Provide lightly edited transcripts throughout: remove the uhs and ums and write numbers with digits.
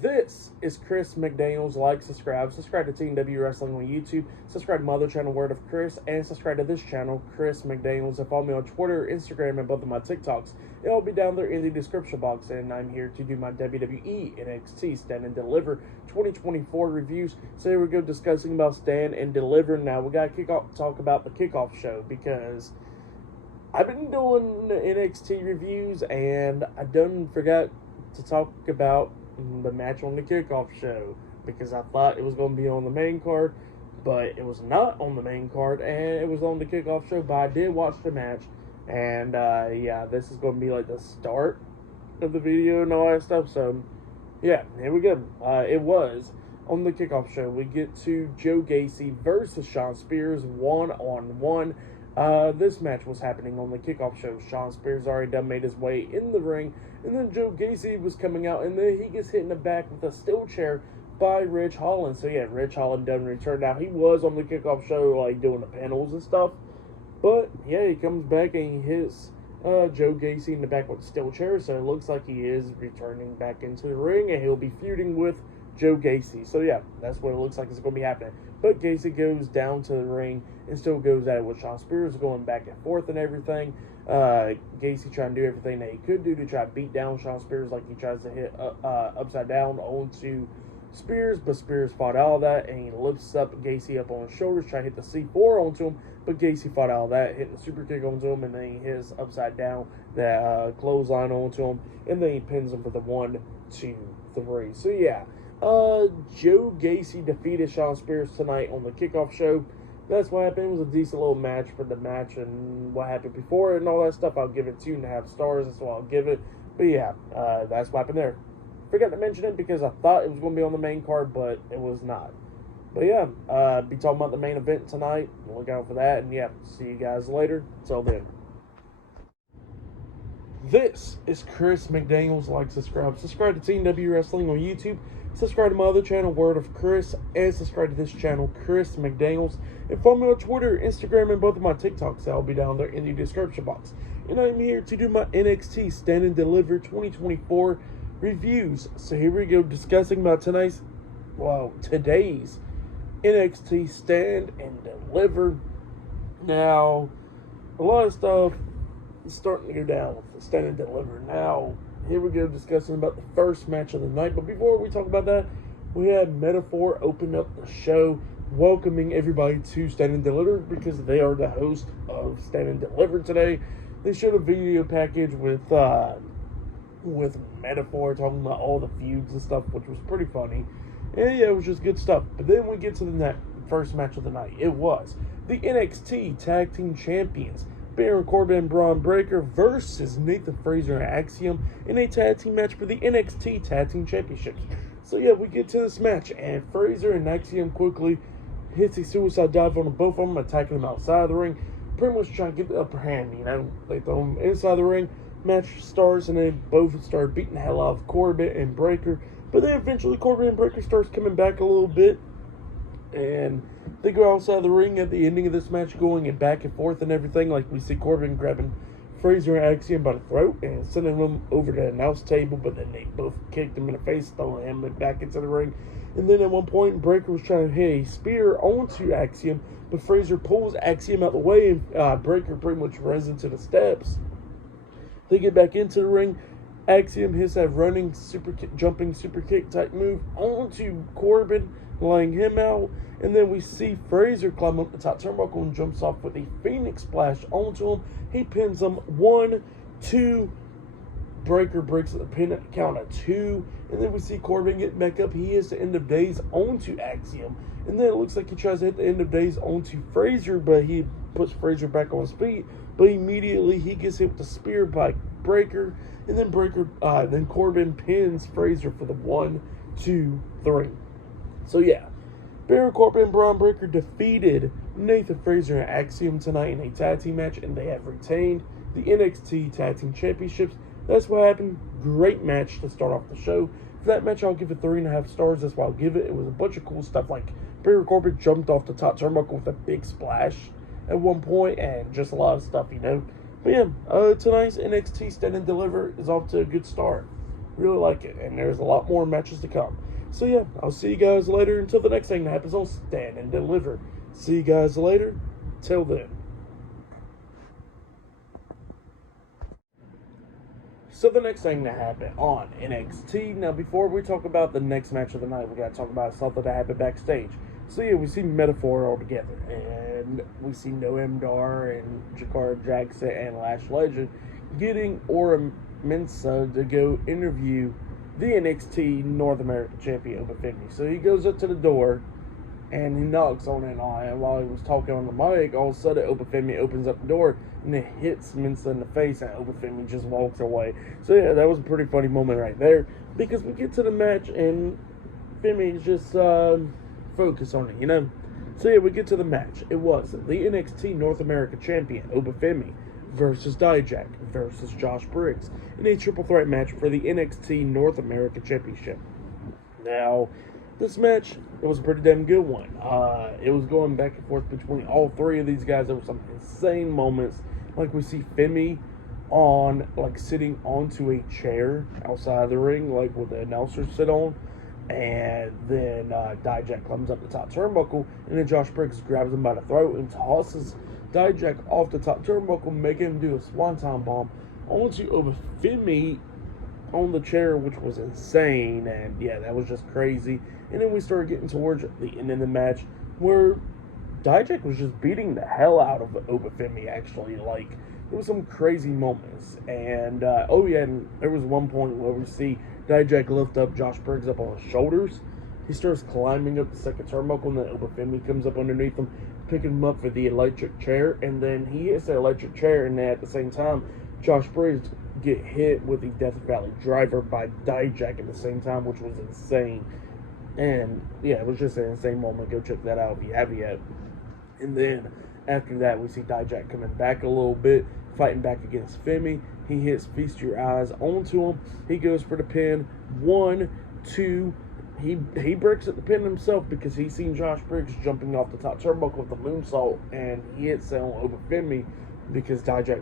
This is Chris McDaniels. Like, subscribe to Team W Wrestling on YouTube, subscribe to my other channel, Word of Chris, and subscribe to this channel, Chris McDaniels, and follow me on Twitter, Instagram, and both of my TikToks. It'll be down there in the description box, and I'm here to do my WWE NXT Stand and Deliver 2024 reviews. So here we go, discussing about Stand and Deliver. Now, we got to talk about the kickoff show, because I've been doing NXT reviews, and I done forgot to talk about the match on the kickoff show, because I thought it was going to be on the main card, but it was not on the main card, and it was on the kickoff show. But I did watch the match, and yeah, this is going to be like the start of the video and all that stuff. So yeah, here we go. It was on the kickoff show. We get to Joe Gacy versus Shawn Spears one-on-one. This match was happening on the kickoff show. Shawn Spears already done made his way in the ring, and then Joe Gacy was coming out, and then he gets hit in the back with a steel chair by Ridge Holland. So yeah, Ridge Holland done returned. Now, he was on the kickoff show, like, doing the panels and stuff, but yeah, he comes back and he hits Joe Gacy in the back with a steel chair, so it looks like he is returning back into the ring, and he'll be feuding with Joe Gacy. So yeah, that's what it looks like is going to be happening. But Gacy goes down to the ring and still goes at it with Shawn Spears, going back and forth and everything. Gacy trying to do everything that he could do to try to beat down Shawn Spears, like he tries to hit upside down onto Spears, but Spears fought out of that, and he lifts up Gacy up on his shoulders, trying to hit the C4 onto him, but Gacy fought out of that, hitting the super kick onto him, and then he hits upside down that clothesline onto him, and then he pins him for the 1, 2, 3. So yeah, Joe Gacy defeated Shawn Spears tonight on the kickoff show. That's what happened. It was a decent little match for the match and what happened before it and all that stuff. I'll give it 2.5 stars. That's what I'll give it. But yeah, that's what happened there. Forgot to mention it because I thought it was going to be on the main card, but it was not. But yeah, be talking about the main event tonight. Look out for that. And yeah, see you guys later. Until then. This is Chris McDaniels. Like, subscribe to Team W Wrestling on YouTube. Subscribe to my other channel, Word of Chris, and subscribe to this channel, Chris McDaniels. And follow me on Twitter, Instagram, and both of my TikToks. That'll be down there in the description box. And I'm here to do my NXT Stand and Deliver 2024 reviews. So here we go, discussing about today's NXT Stand and Deliver. Now, a lot of stuff is starting to go down with the Stand and Deliver. Now, here we go, discussing about the first match of the night. But before we talk about that, we had Metaphor open up the show, welcoming everybody to Stand and Deliver, because they are the host of Stand and Deliver today. They showed a video package with Metaphor talking about all the feuds and stuff, which was pretty funny. And yeah, it was just good stuff. But then we get to the first match of the night. It was the NXT Tag Team Champions, Baron Corbin and Braun Breaker versus Nathan Frazer and Axiom in a tag team match for the NXT Tag Team Championships. So yeah, we get to this match, and Frazer and Axiom quickly hits a suicide dive on both of them, attacking them outside of the ring, pretty much trying to get the upper hand. You know, they throw them inside the ring. Match starts, and they both start beating the hell out of Corbin and Breaker. But then eventually Corbin and Breaker starts coming back a little bit, and they go outside the ring at the ending of this match, going and back and forth and everything. Like, we see Corbin grabbing Frazer and Axiom by the throat and sending them over to the announce table, but then they both kicked him in the face, throwing him back into the ring. And then at one point, Breaker was trying to hit a spear onto Axiom, but Frazer pulls Axiom out the way, and Breaker pretty much runs into the steps. They get back into the ring. Axiom hits that running jumping super kick type move onto Corbin, laying him out. And then we see Frazer climb up the top turnbuckle and jumps off with a Phoenix Splash onto him. He pins him 1, 2. Breaker breaks the pin at the count of 2. And then we see Corbin get back up. He hits the End of Days onto Axiom. And then it looks like he tries to hit the End of Days onto Frazer, but he puts Frazer back on his feet. But immediately he gets hit with the spear by Breaker. And then then Corbin pins Frazer for the 1, 2, 3. So yeah, Baron Corbin and Braun Breaker defeated Nathan Frazer and Axiom tonight in a tag team match, and they have retained the NXT Tag Team Championships. That's what happened. Great match to start off the show. For that match, I'll give it 3.5 stars. That's what I'll give it. It was a bunch of cool stuff, like Baron Corbin jumped off the top turnbuckle with a big splash at one point, and just a lot of stuff, you know. But yeah, tonight's NXT Stand and Deliver is off to a good start. Really like it, and there's a lot more matches to come. So yeah, I'll see you guys later. Until the next thing that happens on Stand and Deliver. See you guys later. Till then. So the next thing that happened on NXT. Now, before we talk about the next match of the night, we gotta talk about something that happened backstage. So yeah, we see Metaphor all together, and we see Noam Dar and Jakara Jackson and Lash Legend getting Ora Mensa to go interview the NXT North American Champion Oba Femi. So he goes up to the door and he knocks on it, and while he was talking on the mic, all of a sudden Oba Femi opens up the door and it hits Mensa in the face, and Oba Femi just walks away. So yeah, that was a pretty funny moment right there, because we get to the match and Femi's just focus on it, So yeah, we get to the match. It was the NXT North America Champion Oba Femi versus Dijak versus Josh Briggs in a triple threat match for the NXT North America Championship. Now, this match, it was a pretty damn good one. It was going back and forth between all three of these guys. There were some insane moments, like we see Femi sitting onto a chair outside the ring, like with the announcers sit on. And then Dijak climbs up the top turnbuckle, and then Josh Briggs grabs him by the throat and tosses Dijak off the top turnbuckle, making him do a swanton bomb onto Oba Femi on the chair, which was insane. And yeah, that was just crazy. And then we started getting towards the end of the match, where Dijak was just beating the hell out of Oba Femi, actually. Like, there was some crazy moments. And, and there was one point where we see Dijak lift up Josh Briggs up on his shoulders. He starts climbing up the second turnbuckle, and then Oba Femi comes up underneath him, picking him up for the electric chair. And then he hits the electric chair, and then at the same time, Josh Briggs get hit with the Death Valley Driver by Dijak at the same time, which was insane. And yeah, it was just an insane moment. Go check that out if you haven't yet. And then after that, we see Dijak coming back a little bit, fighting back against Femi. He hits Feast Your Eyes onto him. He goes for the pin. 1, 2. He breaks at the pin himself because he's seen Josh Briggs jumping off the top turnbuckle with the moonsault, and he hits it on Oba Femi because Dijak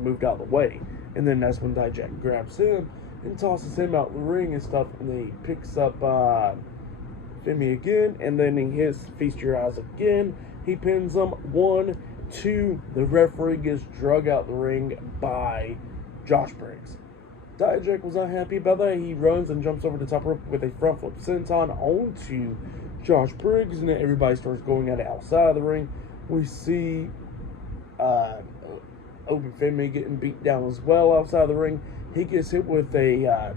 moved out of the way. And then that's when Dijak grabs him and tosses him out the ring and stuff, and then he picks up Femi again, and then he hits Feast Your Eyes again. He pins him. 1, 2. The referee gets drug out the ring by Josh Briggs. Dijak was unhappy about that. He runs and jumps over the top rope with a front flip senton onto Josh Briggs, and then everybody starts going at it outside the ring. We see Oba Femi getting beat down as well outside the ring. He gets hit with a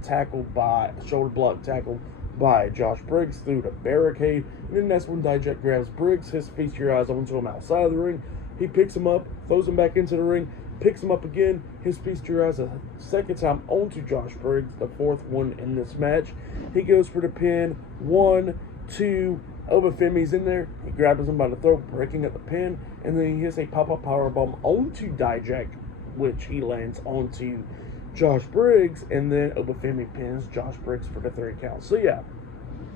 shoulder block tackle by Josh Briggs through the barricade, and then that's when Dijak grabs Briggs, his Feast Your Eyes onto him outside of the ring. He picks him up, throws him back into the ring, picks him up again, his Feast Your Eyes a second time onto Josh Briggs, the fourth one in this match. He goes for the pin. 1, 2. Oba Femi's in there. He grabs him by the throat, breaking up the pin, and then he hits a pop-up powerbomb onto Dijak, which he lands onto Josh Briggs, and then Oba Femi pins Josh Briggs for the 3 count. So yeah,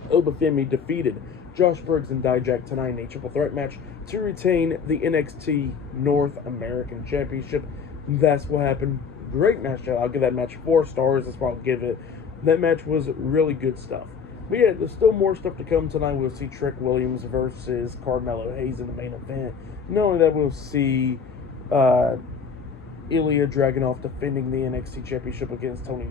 Oba Femi defeated Josh Briggs and Dijak tonight in a triple threat match to retain the NXT North American Championship. That's what happened. Great match. I'll give that match 4 stars. That's what I'll give it. That match was really good stuff. But yeah, there's still more stuff to come tonight. We'll see Trick Williams versus Carmelo Hayes in the main event. Not only that, we'll see Ilya Dragunov defending the NXT Championship against Tony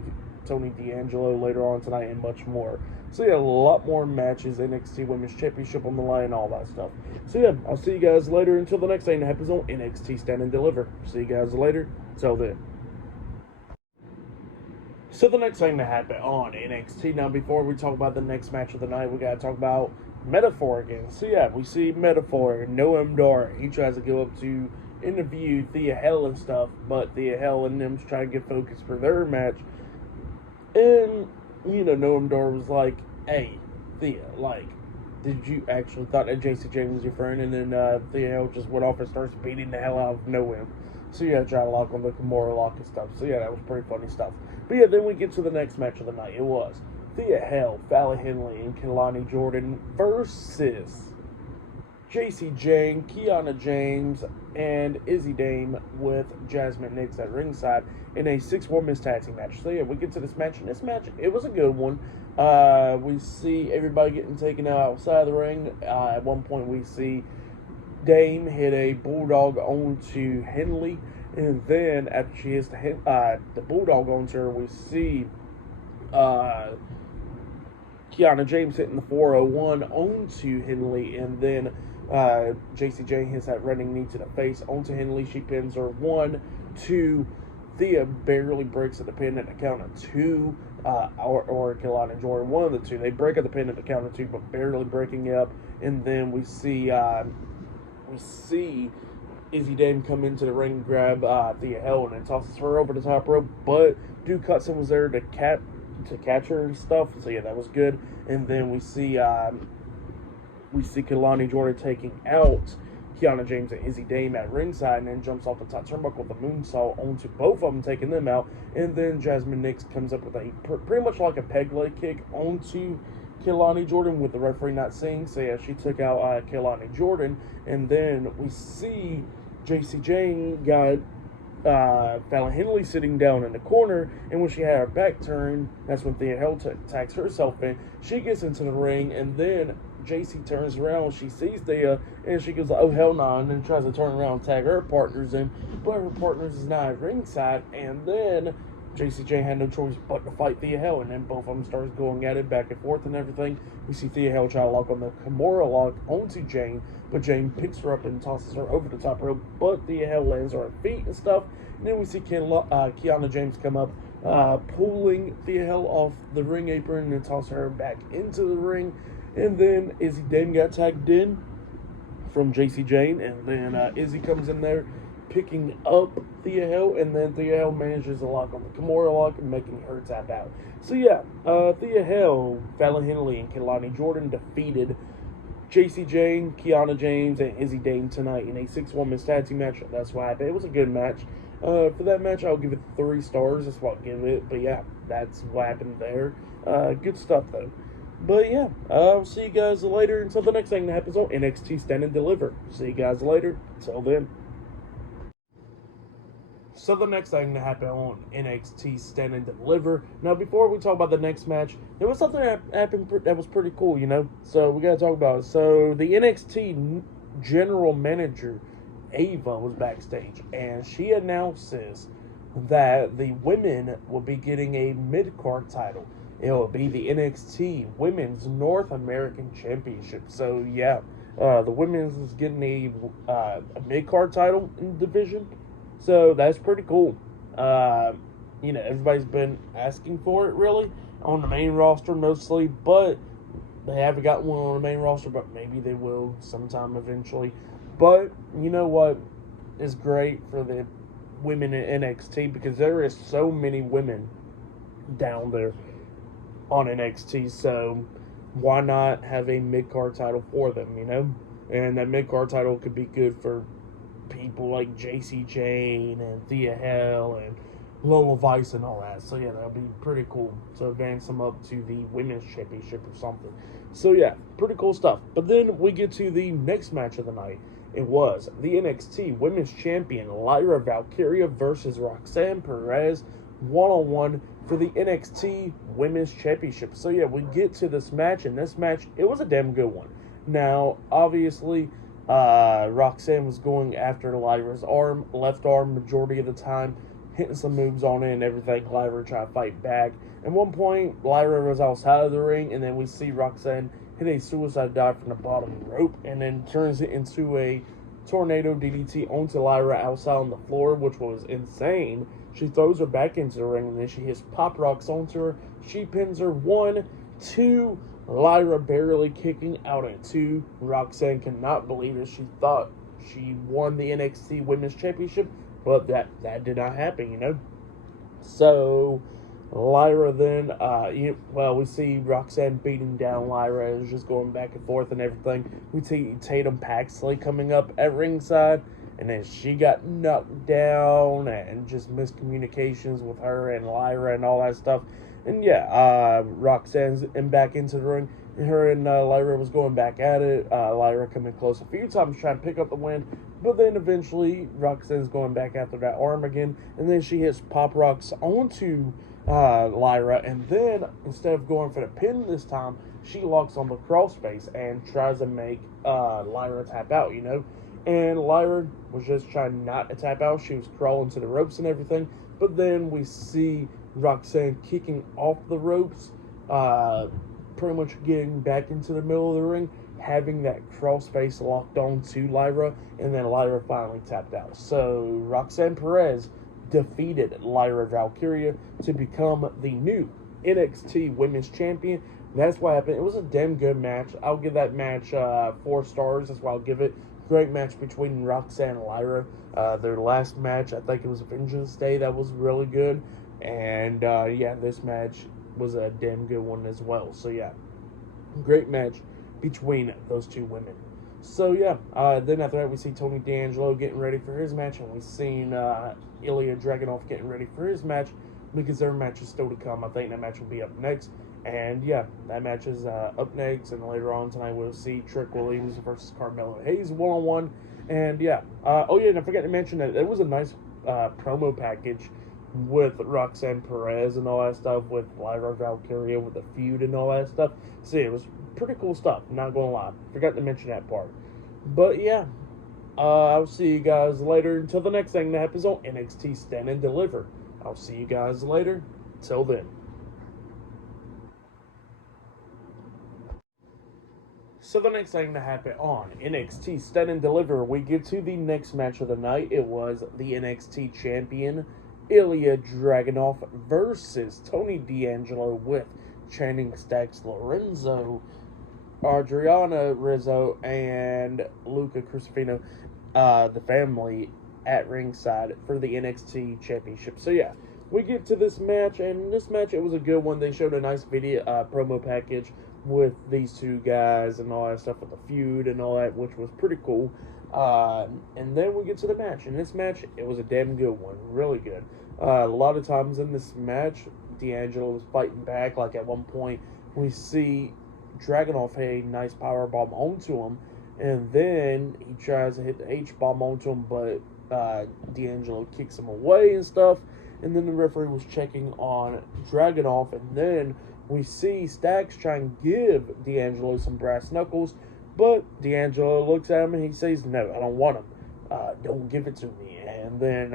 D'Angelo later on tonight, and much more. So yeah, a lot more matches, NXT Women's Championship on the line, all that stuff. So yeah, I'll see you guys later. Until the next thing that happens on NXT Stand and Deliver. See you guys later. Till then. So the next thing that happened on NXT. Now, before we talk about the next match of the night, we gotta talk about Metaphor again. So yeah, we see Metaphor, Noam Dar. He tries to go up to interview Thea Hell and stuff, but Thea Hell and them's trying to get focused for their match. And, Noam Dar was like, hey, Thea, did you actually thought that JCJ was your friend? And then Thea Hell just went off and starts beating the hell out of Noam. So yeah, try to lock on the Kimura lock and stuff. So yeah, that was pretty funny stuff. But yeah, then we get to the next match of the night. It was Thea Hell, Fallon Henley, and Kelani Jordan versus JC Jane, Kiana James, and Izzy Dame with Jasmine Nix at ringside in a 6-women's tag team match. So yeah, we get to this match, and this match, it was a good one. We see everybody getting taken out outside the ring. At one point, we see Dame hit a bulldog onto Henley, and then after she hits the bulldog onto her, we see Kiana James hitting the 401 onto Henley, and then JC Jane hits that running knee to the face onto Henley. She pins her 1, 2. Thea barely breaks at the pin at the count of 2, or Kiana Jordan, one of the two. They break at the pin at the count of 2, but barely breaking it up. And then we see Izzy Dame come into the ring, grab Thea Hell, and then tosses her over the top rope. But Duke Hudson was there to catch her and stuff. So yeah, that was good. And then we see Kelani Jordan taking out Kiana James and Izzy Dame at ringside, and then jumps off the top turnbuckle with a moonsault onto both of them, taking them out. And then Jasmine Nix comes up with a pretty much like a peg leg kick onto Kelani Jordan with the referee not seeing. So yeah, she took out Kelani Jordan. And then we see JC Jane got Fallon Henley sitting down in the corner, and when she had her back turned, that's when Thea Hell attacks herself in. She gets into the ring, and then JC turns around, she sees Thea, and she goes, oh hell no, and then tries to turn around and tag her partners in, but her partners is not at ringside. And then JC Jane had no choice but to fight Thea Hell, and then both of them starts going at it back and forth and everything. We see Thea Hell try to lock on the Kimura lock onto Jane, but Jane picks her up and tosses her over the top rope, but Thea Hell lands on her feet and stuff. And then we see Kiana James come up, pulling Thea Hell off the ring apron and then toss her back into the ring. And then Izzy Dame got tagged in from JC Jane, and then Izzy comes in there picking up Thea Hell, and then Thea Hell manages to lock on the Kimura lock and making her tap out. So yeah, Thea Hell, Fallon Henley, and Kelani Jordan defeated JC Jane, Kiana James, and Izzy Dame tonight in a 6-women's tag team match. That's why it was a good match. For that match, I'll give it 3 stars. That's what I'll give it. But yeah, that's what happened there. Good stuff though. But yeah, I'll see you guys later until the next thing that happens on NXT Stand and Deliver. See you guys later. Till then. So the next thing that happened on NXT Stand and Deliver. Now, before we talk about the next match, there was something that happened that was pretty cool, you know? So we got to talk about it. So the NXT general manager, Ava, was backstage, and she announces that the women will be getting a mid-card title. It will be the NXT Women's North American Championship. So yeah, the women's is getting a mid-card title in the division. So that's pretty cool. You know, everybody's been asking for it really on the main roster mostly, but they haven't got one on the main roster, but maybe they will sometime eventually. But you know what is great for the women in NXT, because there is so many women down there on NXT, so why not have a mid-card title for them, you know? And that mid-card title could be good for people like JC Jane and Thea Hell and Lola Vice and all that. So yeah, that'll be pretty cool to advance them up to the women's championship or something. So yeah, pretty cool stuff. But then we get to the next match of the night. It was the NXT Women's Champion Lyra Valkyria versus Roxanne Perez one-on-one for the NXT Women's Championship. So yeah, we get to this match, and this match, it was a damn good one. Now, obviously, Roxanne was going after Lyra's left arm majority of the time, hitting some moves on it and everything. Lyra tried to fight back. At one point, Lyra was outside of the ring, and then we see Roxanne hit a suicide dive from the bottom rope, and then turns it into a tornado DDT onto Lyra outside on the floor, which was insane. She throws her back into the ring, and then she hits pop rocks onto her. She pins her 1, 2. Lyra barely kicking out at 2. Roxanne cannot believe it. She thought she won the NXT Women's Championship, but that did not happen, you know. So Lyra then, we see Roxanne beating down Lyra. It's just going back and forth and everything. We see Tatum Paxley coming up at ringside, and then she got knocked down and just miscommunications with her and Lyra and all that stuff. And yeah, Roxanne's back into the ring. And her and Lyra was going back at it. Lyra coming close a few times trying to pick up the win. But then eventually Roxanne's going back after that arm again. And then she hits Pop Rocks onto Lyra. And then instead of going for the pin this time, she locks on the crawl space and tries to make Lyra tap out, you know. And Lyra was just trying not to tap out. She was crawling to the ropes and everything. But then we see Roxanne kicking off the ropes, pretty much getting back into the middle of the ring, having that crawl space locked on to Lyra, and then Lyra finally tapped out. So Roxanne Perez defeated Lyra Valkyria to become the new NXT Women's Champion. That's what happened. It was a damn good match. I'll give that match 4 stars. That's why I'll give it. Great match between Roxanne and Lyra. Their last match, I think it was Vengeance Day, that was really good. And yeah, this match was a damn good one as well. So yeah, great match between those two women. So yeah, then after that we see Tony D'Angelo getting ready for his match, and we've seen Ilya Dragunov getting ready for his match, because their match is still to come. I think that match will be up next. And yeah, that match is up next, and later on tonight we'll see Trick Williams versus Carmelo Hayes one-on-one. And yeah, oh yeah, and I forgot to mention that there was a nice promo package with Roxanne Perez and all that stuff, with Lyra Valkyria, with the feud and all that stuff. See, it was pretty cool stuff, not gonna lie. Forgot to mention that part. But yeah, I'll see you guys later. Until the next thing that happens on NXT Stand and Deliver. I'll see you guys later. Till then. So the next thing to happen on NXT Stand and Deliver, we get to the next match of the night. It was the NXT Champion Ilya Dragunov versus Tony D'Angelo with Channing Stacks Lorenzo, Adriana Rizzo, and Luca Crucifino, the family, at ringside for the NXT Championship. So yeah, we get to this match, and this match, it was a good one. They showed a nice video promo package with these two guys and all that stuff, with the feud and all that, which was pretty cool. And then we get to the match, and this match, it was a damn good one, really good. A lot of times in this match, D'Angelo was fighting back. Like at one point, we see Dragunov hit a nice power bomb onto him, and then he tries to hit the H-bomb onto him, but D'Angelo kicks him away and stuff. And then the referee was checking on Dragunov, and then we see Stacks try and give D'Angelo some brass knuckles, but D'Angelo looks at him and he says, "No, I don't want him. Don't give it to me." And then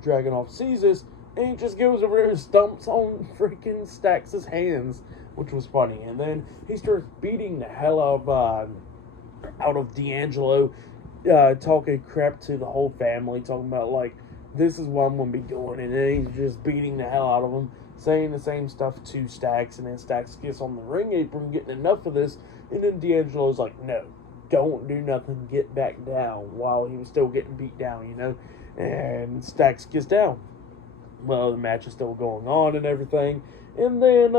Dragunov sees this, and he just goes over there and stumps on freaking Stacks' hands, which was funny. And then he starts beating the hell out of D'Angelo, talking crap to the whole family, talking about, like, this is what I'm going to be doing. And then he's just beating the hell out of him, saying the same stuff to Stacks. And then Stacks gets on the ring apron, getting enough of this. And then D'Angelo's like, "No, don't do nothing, get back down," while he was still getting beat down, you know. And Stacks gets down. Well, the match is still going on and everything. And then,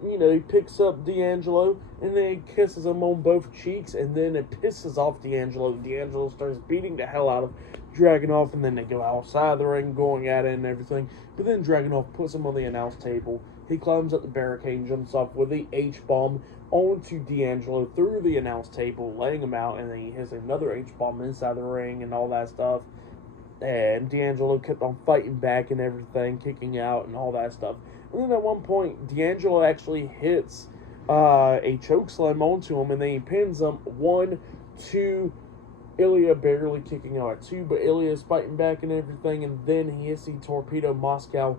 he picks up D'Angelo, and then he kisses him on both cheeks, and then it pisses off D'Angelo. D'Angelo starts beating the hell out of Dragunov, and then they go outside the ring, going at it and everything. But then Dragunov puts him on the announce table. He climbs up the barricade and jumps off with the H-bomb onto D'Angelo through the announce table, laying him out, and then he hits another H-bomb inside the ring and all that stuff. And D'Angelo kept on fighting back and everything, kicking out and all that stuff. And then at one point, D'Angelo actually hits a chokeslam onto him, and then he pins him 1, 2. Ilya barely kicking out at 2, but Ilya is fighting back and everything, and then he hits the Torpedo Moscow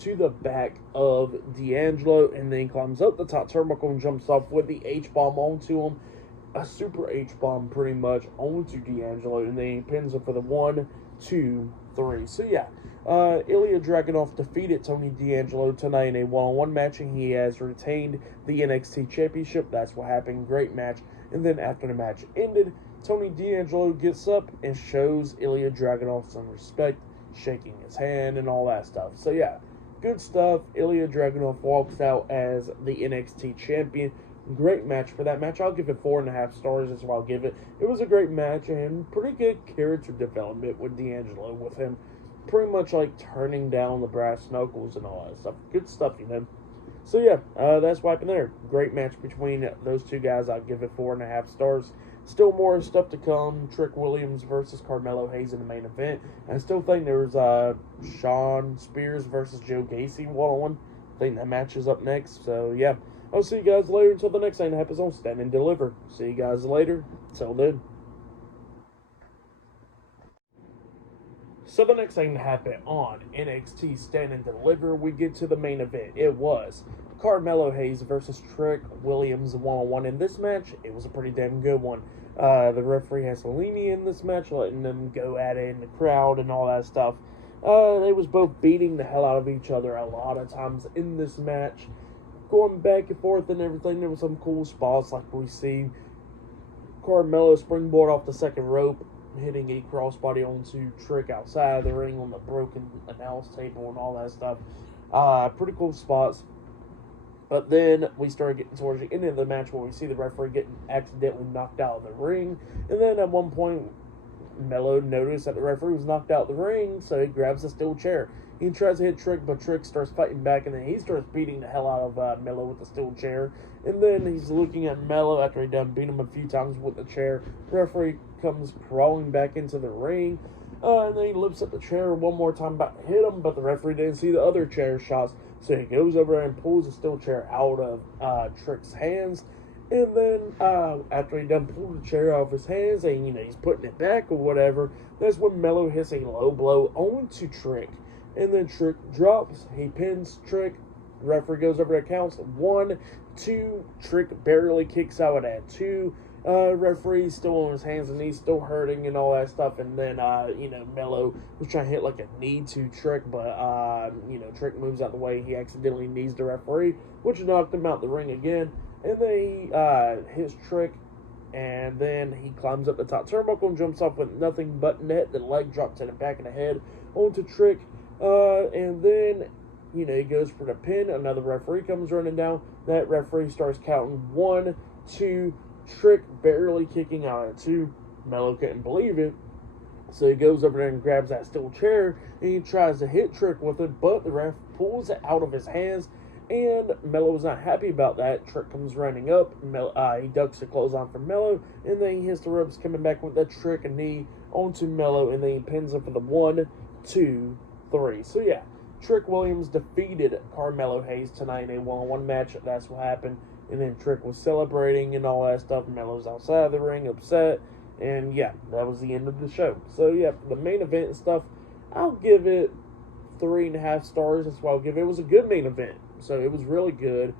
to the back of D'Angelo, and then he climbs up the top turnbuckle and jumps off with the H-bomb onto him. A super H-bomb pretty much onto D'Angelo, and then he pins him for the 1, 2, 3. So yeah, Ilya Dragunov defeated Tony D'Angelo tonight in a one-on-one match, and he has retained the NXT Championship. That's what happened. Great match. And then after the match ended, Tony D'Angelo gets up and shows Ilya Dragunov some respect, shaking his hand and all that stuff. So yeah, good stuff. Ilya Dragunov walks out as the NXT champion. Great match for that match. I'll give it 4.5 stars. That's what I'll give it. It was a great match and pretty good character development with D'Angelo, with him pretty much like turning down the brass knuckles and all that stuff. Good stuff, you know. So yeah, that's what happened there. Great match between those two guys. I'll give it 4.5 stars. Still more stuff to come. Trick Williams versus Carmelo Hayes in the main event. I still think there's Sean Spears versus Joe Gacy 1-on-1. I think that match is up next. So yeah, I'll see you guys later. Until the next thing happens on Stand and Deliver. See you guys later. Till then. So the next thing to happen on NXT Stand and Deliver, we get to the main event. It was Carmelo Hayes versus Trick Williams 1-on-1. In this match, it was a pretty damn good one. The referee has Salini in this match, letting them go at it in the crowd and all that stuff. They was both beating the hell out of each other a lot of times in this match, going back and forth and everything. There was some cool spots like we see Carmelo springboard off the second rope, hitting a crossbody onto Trick outside the ring on the broken announce table and all that stuff. Pretty cool spots. But then we started getting towards the end of the match where we see the referee getting accidentally knocked out of the ring. And then at one point, Melo noticed that the referee was knocked out of the ring, so he grabs a steel chair. He tries to hit Trick, but Trick starts fighting back, and then he starts beating the hell out of Melo with the steel chair. And then he's looking at Melo after he done beat him a few times with the chair. The referee comes crawling back into the ring, and then he lifts up the chair one more time about to hit him, but the referee didn't see the other chair shots, so he goes over there and pulls the steel chair out of Trick's hands. And then after he done pulled the chair off his hands and he's putting it back or whatever, that's when Melo hits a low blow onto Trick. And then Trick drops, he pins Trick, referee goes over there, counts 1, 2, Trick barely kicks out at 2, referee's still on his hands and knees, still hurting and all that stuff. And then Melo was trying to hit like a knee to Trick, but Trick moves out the way. He accidentally knees the referee, which knocked him out the ring again. And then he hits Trick, and then he climbs up the top turnbuckle and jumps off with nothing but net. The leg drops to the back of the head onto Trick, and then he goes for the pin. Another referee comes running down. That referee starts counting 1, 2. Trick barely kicking out at 2. Melo couldn't believe it, so he goes over there and grabs that steel chair and he tries to hit Trick with it, but the ref pulls it out of his hands. And Melo was not happy about that. Trick comes running up. He ducks the clothesline from Melo, and then he hits the ropes, coming back with that Trick a knee onto Melo, and then he pins him for the 1, 2, 3. So yeah, Trick Williams defeated Carmelo Hayes tonight in a 1-on-1 match. That's what happened. And then Trick was celebrating and all that stuff. Melo's outside of the ring, upset, and yeah, that was the end of the show. So yeah, for the main event and stuff, I'll give it 3.5 stars. That's why I'll give it. It was a good main event. So it was really good,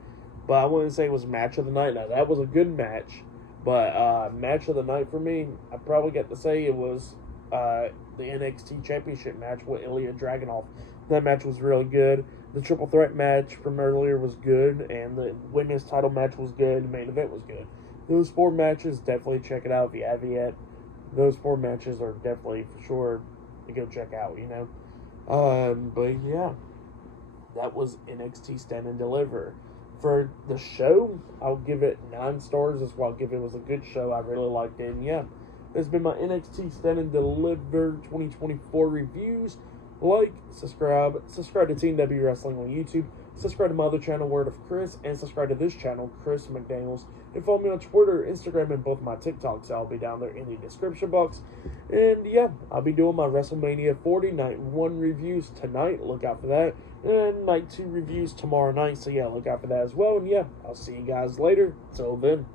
but I wouldn't say it was match of the night. Now, that was a good match, but match of the night for me, I probably got to say it was the NXT Championship match with Ilya Dragunov. That match was really good. The triple threat match from earlier was good, and the women's title match was good. The main event was good. Those 4 matches, definitely check it out if you haven't yet. Those 4 matches are definitely for sure to go check out, But yeah, that was NXT Stand and Deliver. For the show, I'll give it 9 stars. That's why I'll give it. It was a good show. I really liked it. And yeah, that's been my NXT Stand and Deliver 2024 reviews. Like, subscribe to Team W Wrestling on YouTube. Subscribe to my other channel, Word of Chris, and subscribe to this channel, Chris McDaniels. And follow me on Twitter, Instagram, and both my TikToks. I'll be down there in the description box. And yeah, I'll be doing my WrestleMania 40 Night 1 reviews tonight. Look out for that. And Night 2 reviews tomorrow night. So yeah, look out for that as well. And yeah, I'll see you guys later. Till then.